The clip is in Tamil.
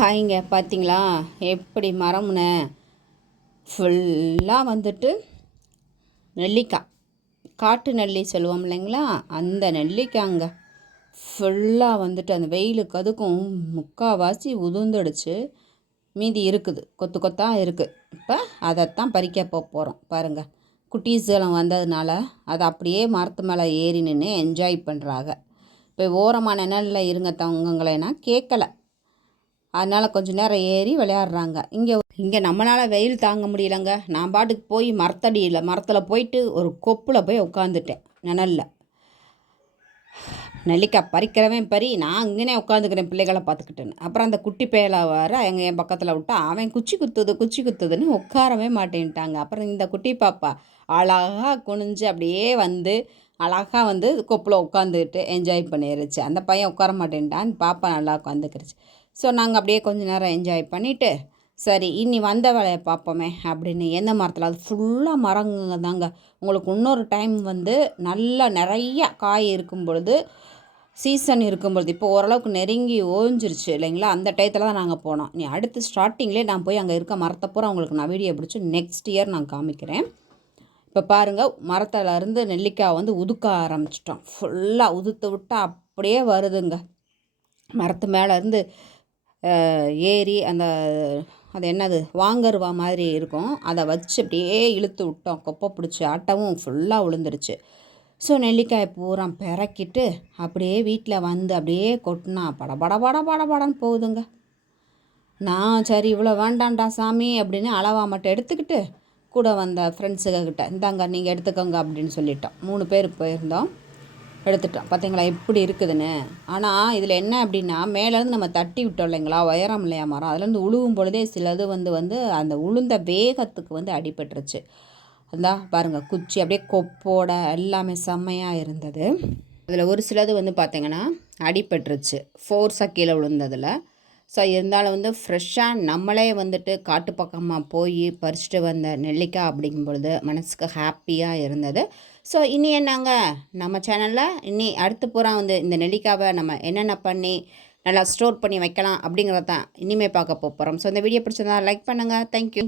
காய்ங்க பார்த்தீங்களா எப்படி மரம்னு? ஃபுல்லாக வந்துட்டு நெல்லிக்காய். காட்டு நெல்லி சொல்லுவோம் இல்லைங்களா? அந்த நெல்லிக்காய்ங்க ஃபுல்லாக வந்துட்டு அந்த வெயிலுக்கு அதுக்கும் முக்கால்வாசி உதுந்துடுச்சு மீதி இருக்குது. கொத்து கொத்தாக இருக்குது இப்போ அதைத்தான் பறிக்க போக போகிறோம் பாருங்கள் குட்டீஸ்களும் வந்ததுனால அதை அப்படியே மரத்து மேலே ஏறி நின்று என்ஜாய் பண்ணுறாங்க இப்போ ஓரமான நிழலில் இருங்க தவங்களைனா கேட்கல அதனால் கொஞ்சம் நேரம் ஏறி விளையாடுறாங்க. இங்கே இங்கே நம்மளால் வெயில் தாங்க முடியலங்க. நான் பாட்டுக்கு போய் மரத்தடியில் மரத்தில் போயிட்டு ஒரு கொப்பில் போய் உட்காந்துட்டேன் நிழல்ல. நெல்லிக்காய் பறிக்கிறவன் பறி நான் இங்கேனே உட்காந்துக்கிறேன் பிள்ளைகளை பார்த்துக்கிட்டேன்னு. அப்புறம் அந்த குட்டி பேலை வர எங்கள் என் பக்கத்தில் விட்டா அவன் குச்சி குத்துது குச்சி குத்துதுன்னு உட்காரவே மாட்டேன்ட்டாங்க. அப்புறம் இந்த குட்டி பாப்பா அழகாக குனிஞ்சு அப்படியே வந்து அழகாக வந்து கொப்பில் உட்காந்துக்கிட்டு என்ஜாய் பண்ணிருச்சு. அந்த பையன் உட்கார மாட்டேன்ட்டான். பாப்பா நல்லா உட்காந்துக்கிருச்சு ஸோ நாங்கள் அப்படியே கொஞ்சம் நேரம் என்ஜாய் பண்ணிவிட்டு சரி இனி வந்த வேலையை பார்ப்போமே அப்படின்னு எந்த மரத்தில் அது ஃபுல்லாக மரங்க தாங்க. உங்களுக்கு இன்னொரு டைம் வந்து நல்லா நிறைய காய் இருக்கும் பொழுது சீசன் இருக்கும் பொழுது இப்போ ஓரளவுக்கு நெருங்கி ஓஞ்சிருச்சு இல்லைங்களா? அந்த டயத்தில் தான் நாங்கள் போனோம். நீ அடுத்து ஸ்டார்டிங்லேயே நான் போய் அங்கே இருக்க மரத்தை பூரா உங்களுக்கு நான் வீடியோ பிடிச்சி நெக்ஸ்ட் இயர் நான் காமிக்கிறேன். இப்போ பாருங்கள் மரத்துலேருந்து நெல்லிக்காய் வந்து உதுக்க ஆரம்பிச்சிட்டோம். ஃபுல்லாக உதுத்து விட்டால் அப்படியே வருதுங்க. மரத்து மேலேருந்து ஏறி அந்த அது என்னது வாங்கருவா மாதிரி இருக்கும். அதை வச்சு அப்படியே இழுத்து விட்டோம். கொப்பை பிடிச்சி ஆட்டவும் ஃபுல்லாக விழுந்துருச்சு ஸோ நெல்லிக்காய் பூரா பிறக்கிட்டு அப்படியே வீட்டில் வந்து அப்படியே கொட்டினா பட பட பட பட படன்னு போகுதுங்க. நான் சரி இவ்வளோ வேண்டாண்டா சாமி அப்படின்னு அளவா மட்டும் எடுத்துக்கிட்டு கூட வந்த ஃப்ரெண்ட்ஸுக்கிட்ட இந்தாங்க நீங்கள் எடுத்துக்கோங்க அப்படின்னு சொல்லிட்டோம். மூணு பேர் போயிருந்தோம். எடுத்துட்டோம் பார்த்தீங்களா எப்படி இருக்குதுன்னு. ஆனால் இதில் என்ன அப்படின்னா மேலேருந்து நம்ம தட்டி விட்டோம் இல்லைங்களா? உயரம் இல்லையா மரம்? அதுலேருந்து உழுவும் பொழுதே சிலது வந்து வந்து அந்த உளுந்த வேகத்துக்கு வந்து அடிபட்டுருச்சு. அதான் பாருங்கள் குச்சி அப்படியே கொப்போட எல்லாமே செம்மையாக இருந்தது. அதில் ஒரு சிலது வந்து பார்த்திங்கன்னா அடிபட்டுருச்சு. ஃபோர்ஸாக கீழே விழுந்ததில். ஸோ இருந்தாலும் வந்து ஃப்ரெஷ்ஷாக நம்மளே வந்துட்டு காட்டு பக்கமாக போய் பறிச்சுட்டு வந்த நெல்லிக்காய் அப்படிங்கும் பொழுது மனசுக்கு ஹாப்பியாக இருந்தது. ஸோ இனி என்னங்க? நம்ம சேனலில் இனி அடுத்து பூரா வந்து இந்த நெல்லிக்காவை நம்ம என்னென்ன பண்ணி நல்லா ஸ்டோர் பண்ணி வைக்கலாம் அப்படிங்கிறத தான் இனிமேல் பார்க்க போகிறோம் ஸோ இந்த வீடியோ பிடிச்சிருந்தா லைக் பண்ணுங்கள் தேங்க்யூ.